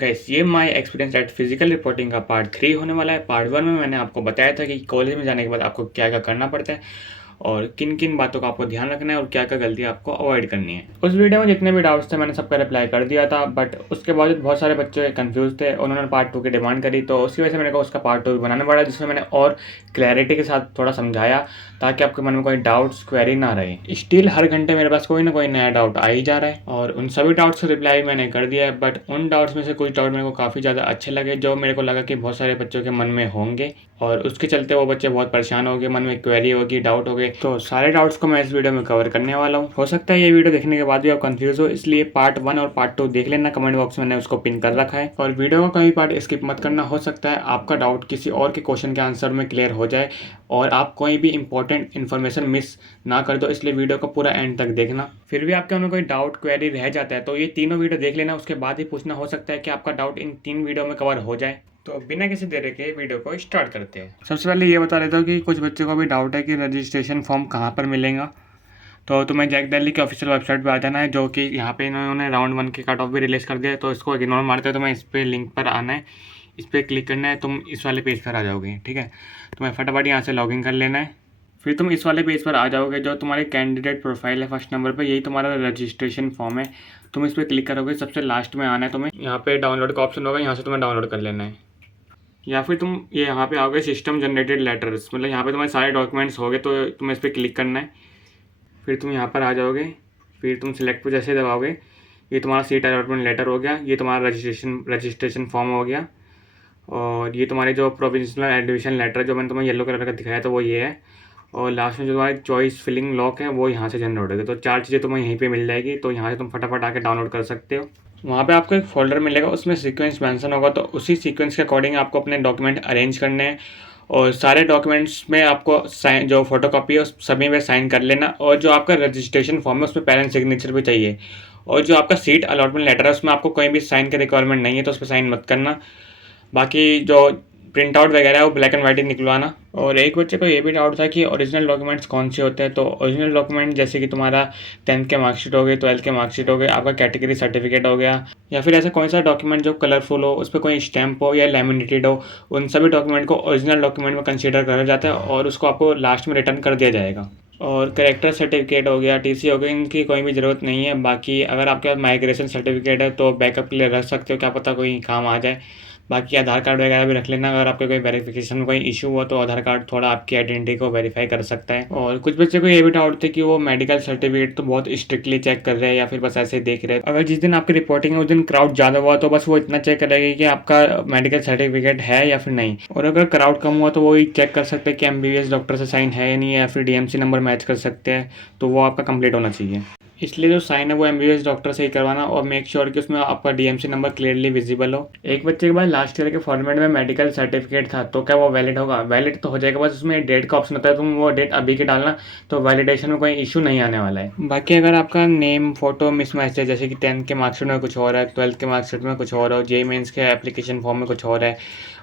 Guys ये my experience eight physical reporting का part 3 होने वाला है। पार्ट 1 में मैंने आपको बताया था कि कॉलेज में जाने के बाद आपको क्या क्या करना पड़ता है और किन किन बातों का आपको ध्यान रखना है और क्या क्या गलतियाँ आपको अवॉइड करनी है। उस वीडियो में जितने भी डाउट्स थे मैंने सबका रिप्लाई कर दिया था, बट उसके बाद बहुत सारे बच्चे कंफ्यूज थे, उन्होंने पार्ट 2 की डिमांड करी, तो उसकी वजह से मेरे को उसका पार्ट 2 भी बनाना पड़ा, जिसमें मैंने और क्लैरिटी के साथ थोड़ा समझाया ताकि आपके मन में कोई डाउट्स क्वेरी ना रहे। स्टिल हर घंटे मेरे पास कोई ना कोई नया डाउट आ ही जा रहा है और उन सभी डाउट्स का रिप्लाई मैंने कर दिया है, बट उन डाउट्स में से कुछ डाउट मेरे को काफ़ी ज़्यादा अच्छे लगे जो मेरे को लगा कि बहुत सारे बच्चों के मन में होंगे और उसके चलते वो बच्चे बहुत परेशान हो गए, मन में क्वेरी होगी, डाउट हो गए। तो सारे डाउट्स को मैं इस वीडियो में कवर करने वाला हूँ। हो सकता है ये वीडियो देखने के बाद भी आप कंफ्यूज हो, इसलिए पार्ट 1 और पार्ट 2 देख लेना, कमेंट बॉक्स में मैंने उसको पिन कर रखा है। और वीडियो का कोई पार्ट स्किप मत करना, हो सकता है आपका डाउट किसी और के क्वेश्चन के आंसर में क्लियर हो जाए और आप कोई भी इंपॉर्टेंट इन्फॉर्मेशन मिस ना कर दो, इसलिए वीडियो को पूरा एंड तक देखना। फिर भी आपके मन में कोई डाउट क्वेरी रह जाता है तो ये तीनों वीडियो देख लेना, उसके बाद ही पूछना, हो सकता है कि आपका डाउट इन 3 वीडियो में कवर हो जाए। तो बिना किसी देरी के वीडियो को स्टार्ट करते हैं। सबसे पहले ये बता देता हूँ कि कुछ बच्चों को भी डाउट है कि रजिस्ट्रेशन फॉर्म कहाँ पर मिलेगा। तो तुम्हें जैक दिल्ली की ऑफिशियल वेबसाइट पे आ जाना है, जो कि यहाँ पे इन्होंने राउंड 1 के कट ऑफ भी रिलीज़ कर दिया है, तो इसको इग्नोर मारते हो। तुम्हें इस पर लिंक पर आना है, इस पर क्लिक करना है, तुम इस वाले पेज पर आ जाओगे। ठीक है, तुम्हें फटाफट यहाँ से लॉगिन कर लेना है। फिर तुम इस वाले पेज पर आ जाओगे, जो तुम्हारी कैंडिडेट प्रोफाइल है फर्स्ट नंबर पर, यही तुम्हारा रजिस्ट्रेशन फॉर्म है। तुम इस पर क्लिक करोगे, सबसे लास्ट में आना है तुम्हें। यहाँ पे डाउनलोड का ऑप्शन होगा, यहाँ से तुम्हें डाउनलोड कर लेना है। या फिर तुम ये यहाँ पे आओगे सिस्टम जनरेटेड लेटर्स, मतलब यहाँ पे तुम्हारे सारे डॉक्यूमेंट्स होंगे, तो तुम्हें इस पर क्लिक करना है। फिर तुम यहाँ पर आ जाओगे, फिर तुम सिलेक्ट पर जैसे दबाओगे, ये तुम्हारा सीट अलॉटमेंट लेटर हो गया, ये तुम्हारा रजिस्ट्रेशन फॉर्म हो गया, और ये तुम्हारे जो प्रोविजनल एडमिशन लेटर जो मैंने तुम्हें येलो कलर का दिखाया था वो ये है, और लास्ट में जो तुम्हारी चॉइस फिलिंग लॉक है वो यहाँ से जनरेट होगा। तो 4 चीज़ें तुम्हें यहीं पे मिल जाएगी, तो यहाँ से तुम फटाफट आके डाउनलोड कर सकते हो। वहाँ पे आपको एक फ़ोल्डर मिलेगा, उसमें सीक्वेंस मेंशन होगा, तो उसी सीक्वेंस के अकॉर्डिंग आपको अपने डॉक्यूमेंट अरेंज करने हैं और सारे डॉक्यूमेंट्स में आपको साइन, जो फोटोकॉपी है उस सभी में साइन कर लेना, और जो आपका रजिस्ट्रेशन फॉर्म है उसमें पेरेंट्स सिग्नेचर भी चाहिए, और जो आपका सीट अलॉटमेंट लेटर है उसमें आपको कोई भी साइन की रिक्वायरमेंट नहीं है, तो उस पर साइन मत करना। बाकी जो प्रिंट आउट वगैरह है वो ब्लैक एंड वाइट ही निकलवाना। और एक बच्चे को ये भी डाउट था कि ओरिजिनल डॉक्यूमेंट्स कौन से होते हैं। तो ओरिजिनल डॉक्यूमेंट जैसे कि तुम्हारा 10th के मार्कशीट हो गए, 12th के मार्कशीट हो गए, आपका कैटेगरी सर्टिफिकेट हो गया, या फिर ऐसा कौन सा डॉक्यूमेंट जो कलरफुल हो, उस पर कोई स्टैम्प हो या लैमिनेटेड हो, उन सभी डॉक्यूमेंट को ओरिजिनल डॉक्यूमेंट में कंसिडर करा जाता है और उसको आपको लास्ट में रिटर्न कर दिया जाएगा। और करेक्टर सर्टिफिकेट हो गया, टीसी हो गया, इनकी कोई भी ज़रूरत नहीं है। बाकी अगर आपके पास माइग्रेशन सर्टिफिकेट है तो बैकअप के लिए रख सकते हो, क्या पता कोई काम आ जाए। बाकी आधार कार्ड वगैरह भी रख लेना, अगर आपके कोई वेरिफिकेशन में कोई इशू हुआ तो आधार कार्ड थोड़ा आपकी आइडेंटिटी को वेरीफाई कर सकता है। और कुछ बच्चे को ये भी डाउट थे कि वो मेडिकल सर्टिफिकेट तो बहुत स्ट्रिक्टली चेक कर रहे हैं या फिर बस ऐसे देख रहे हैं। अगर जिस दिन आपकी रिपोर्टिंग है उस दिन क्राउड ज़्यादा हुआ तो बस वो इतना चेक करेगी कि आपका मेडिकल सर्टिफिकेट है या फिर नहीं, और अगर क्राउड कम हुआ तो वो चेक कर सकते हैं कि MBBS डॉक्टर से साइन है या नहीं है, या फिर DMC नंबर मैच कर सकते हैं, तो वो आपका कंप्लीट होना चाहिए। इसलिए जो साइन है वो MBBS डॉक्टर से ही करवाना, और मेक श्योर कि उसमें आपका DMC नंबर क्लियरली विजिबल हो। एक बच्चे के पास लास्ट ईयर के फॉर्मेट में मेडिकल सर्टिफिकेट था, तो क्या वो वैलिड होगा? वैलिड तो हो जाएगा, बस उसमें डेट का ऑप्शन होता है, तुम वो डेट अभी के डालना, तो वैलिडेशन में कोई इशू नहीं आने वाला है। बाकी अगर आपका नेम फोटो मिसमैच है, जैसे कि 10th के मार्कशीट में कुछ और है, 12th के मार्कशीट में कुछ और हो, JEE मेंस के एप्लीकेशन फॉर्म में कुछ और है,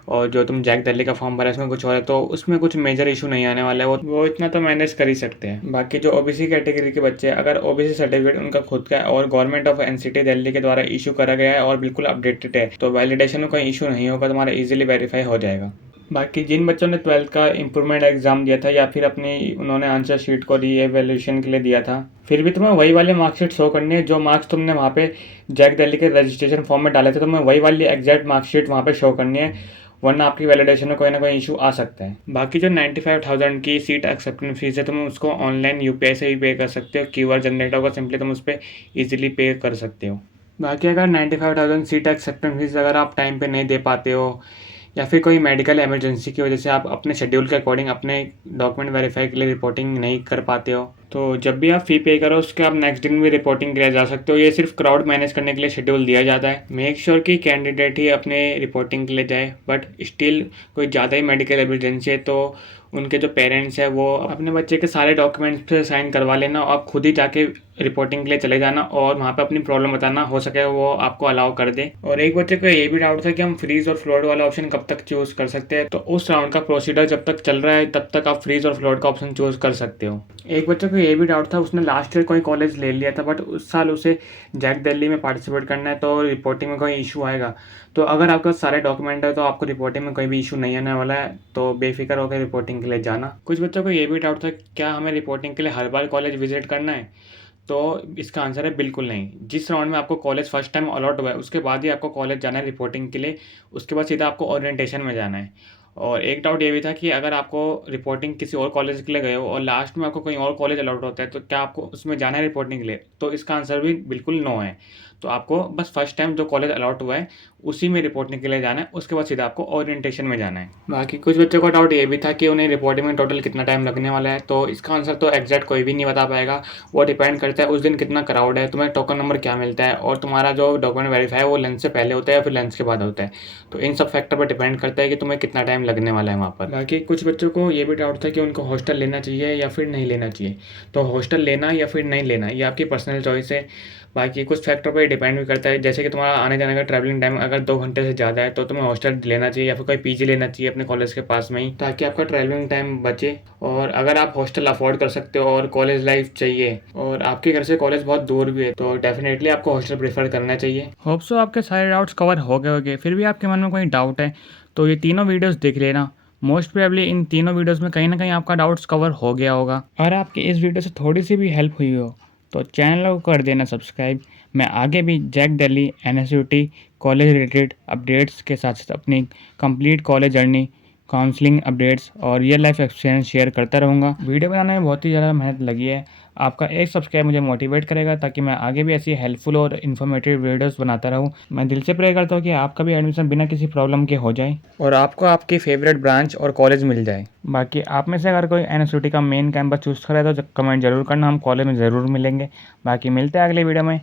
और जो तुम जैक दिल्ली का फॉर्म भरा है उसमें कुछ और है, तो उसमें कुछ मेजर इशू नहीं आने वाला है, वो इतना तो मैनेज कर ही सकते हैं। बाकी जो OBC कैटेगरी के बच्चे, अगर OBC सर्टिफिकेट उनका खुद का है और गवर्नमेंट ऑफ NCT दिल्ली के द्वारा इशू करा गया है और बिल्कुल अपडेटेड है, तो वैलिडेशन में कोई इशू नहीं होगा, तुम्हारा इजीली वेरीफाई हो जाएगा। बाकी जिन बच्चों ने 12th का इम्प्रूवमेंट एग्जाम दिया था या फिर अपनी उन्होंने आंसर शीट को रीएवैल्यूएशन के लिए दिया था, फिर भी तुम्हें वही वाले मार्कशीट शो करनी है जो मार्क्स तुमने वहाँ पे जैक दिल्ली के रजिस्ट्रेशन फॉर्म में डाले थे, तुम्हें वही वाली एग्जैक्ट मार्कशीट वहाँ पे शो करनी है, वरना आपकी वैलिडेशन में कोई ना कोई इशू आ सकता है। बाकी जो 95,000 की सीट एक्सेप्टेंस फीस है, तुम उसको ऑनलाइन UPI से ही पे कर सकते हो, QR जनरेट होगा, सिंपली तुम उस पर ईजिली पे कर सकते हो। बाकी अगर 95,000 सीट एक्सेप्टेंस फीस अगर आप टाइम पे नहीं दे पाते हो, या फिर कोई मेडिकल इमरजेंसी की वजह से आप अपने शेड्यूल के अकॉर्डिंग अपने डॉक्यूमेंट वेरीफाई के लिए रिपोर्टिंग नहीं कर पाते हो, तो जब भी आप फ़ी पे करो उसके आप नेक्स्ट दिन भी रिपोर्टिंग के लिए जा सकते हो। ये सिर्फ क्राउड मैनेज करने के लिए शेड्यूल दिया जाता है। मेक श्योर कि कैंडिडेट ही अपने रिपोर्टिंग के लिए जाए, बट स्टिल कोई ज़्यादा ही मेडिकल इमरजेंसी है तो उनके जो पेरेंट्स है वो अपने बच्चे के सारे डॉक्यूमेंट्स पे साइन करवा लेना, आप खुद ही जाके रिपोर्टिंग के लिए चले जाना और वहाँ पे अपनी प्रॉब्लम बताना, हो सके वो आपको अलाउ कर दे। और एक बच्चे को ये भी डाउट था कि हम फ्रीज और फ्लोट वाला ऑप्शन कब तक चूज़ कर सकते हैं, तो उस राउंड का प्रोसीजर जब तक चल रहा है तब तक आप फ्रीज और फ्लोट का ऑप्शन चूज़ कर सकते हो। एक बच्चे को ये भी डाउट था, उसने लास्ट ईयर कोई कॉलेज ले लिया था बट उस साल उसे जैक दिल्ली में पार्टिसिपेट करना है, तो रिपोर्टिंग में कोई इशू आएगा। तो अगर आपके पास सारे डॉक्यूमेंट है तो आपको रिपोर्टिंग में कोई भी इशू नहीं आने वाला है, तो बेफिक्र होकर रिपोर्टिंग के लिए जाना। कुछ बच्चों को ये भी डाउट था क्या हमें रिपोर्टिंग के लिए हर बार कॉलेज विजिट करना है, तो इसका आंसर है बिल्कुल नहीं। जिस राउंड में आपको कॉलेज फर्स्ट टाइम अलॉट हुआ है उसके बाद ही आपको कॉलेज जाना है रिपोर्टिंग के लिए, उसके बाद सीधा आपको ओरिएंटेशन में जाना है। और एक डाउट ये भी था कि अगर आपको रिपोर्टिंग किसी और कॉलेज के लिए गए हो और लास्ट में आपको कहीं और कॉलेज अलॉट होता है तो क्या आपको उसमें जाना है रिपोर्टिंग के लिए, तो इसका आंसर भी बिल्कुल नो है। तो आपको बस फर्स्ट टाइम जो कॉलेज अलॉट हुआ है उसी में रिपोर्टिंग के लिए जाना है, उसके बाद सीधा आपको ओरिएंटेशन में जाना है। बाकी कुछ बच्चों का डाउट ये भी था कि उन्हें रिपोर्टिंग में टोटल कितना टाइम लगने वाला है, तो इसका आंसर तो एग्जैक्ट कोई भी नहीं बता पाएगा। वो डिपेंड करता है उस दिन कितना क्राउड है, तुम्हें टोकन नंबर क्या मिलता है, और तुम्हारा जो डॉक्यूमेंट वेरीफाई है वो लंच से पहले होता है या फिर लंच के बाद होता है। तो इन सब फैक्टर पर डिपेंड करता है कि तुम्हें कितना टाइम लगने वाला है वहाँ पर। बाकी कुछ बच्चों को ये भी डाउट था कि उनको हॉस्टल लेना चाहिए या फिर नहीं लेना चाहिए। तो हॉस्टल लेना या फिर नहीं लेना ये आपकी पर्सनल चॉइस है। बाकी कुछ फैक्टर पर डिपेंड भी करता है, जैसे कि तुम्हारा आने जाने का ट्रैवलिंग टाइम अगर 2 घंटे से ज़्यादा है तो तुम्हें हॉस्टल लेना चाहिए या फिर कोई पीजी लेना चाहिए अपने कॉलेज के पास में ही, ताकि आपका ट्रैवलिंग टाइम बचे। और अगर आप हॉस्टल अफोर्ड कर सकते हो और कॉलेज लाइफ चाहिए और आपके घर से कॉलेज बहुत दूर भी है तो डेफिनेटली आपको हॉस्टल प्रेफर करना चाहिए। होप सो आपके सारे डाउट्स कवर हो गए होंगे। फिर भी आपके मन में कोई डाउट है तो ये तीनों वीडियोस देख लेना। मोस्ट प्रोबेबली इन तीनों वीडियोस में कहीं ना कहीं आपका डाउट्स कवर हो गया होगा। अगर आपकी इस वीडियो से थोड़ी सी भी हेल्प हुई हो तो चैनल को कर देना सब्सक्राइब। मैं आगे भी JAC Delhi NSUT college related updates के साथ साथ अपनी complete college journey, counselling updates और रियल लाइफ एक्सपीरियंस शेयर करता रहूँगा। वीडियो बनाने में बहुत ही ज़्यादा मेहनत लगी है। आपका एक सब्सक्राइब मुझे मोटिवेट करेगा ताकि मैं आगे भी ऐसी हेल्पफुल और इन्फॉर्मेटिव वीडियोस बनाता रहूँ। मैं दिल से प्रे करता हूँ कि आपका भी एडमिशन बिना किसी प्रॉब्लम के हो जाए और आपको आपकी फेवरेट ब्रांच और कॉलेज मिल जाए। बाकी आप में से अगर कोई NSUT का मेन कैंपस चूज़ करे तो कमेंट जरूर करना, हम कॉलेज में ज़रूर मिलेंगे। बाकी मिलते हैं अगले वीडियो में।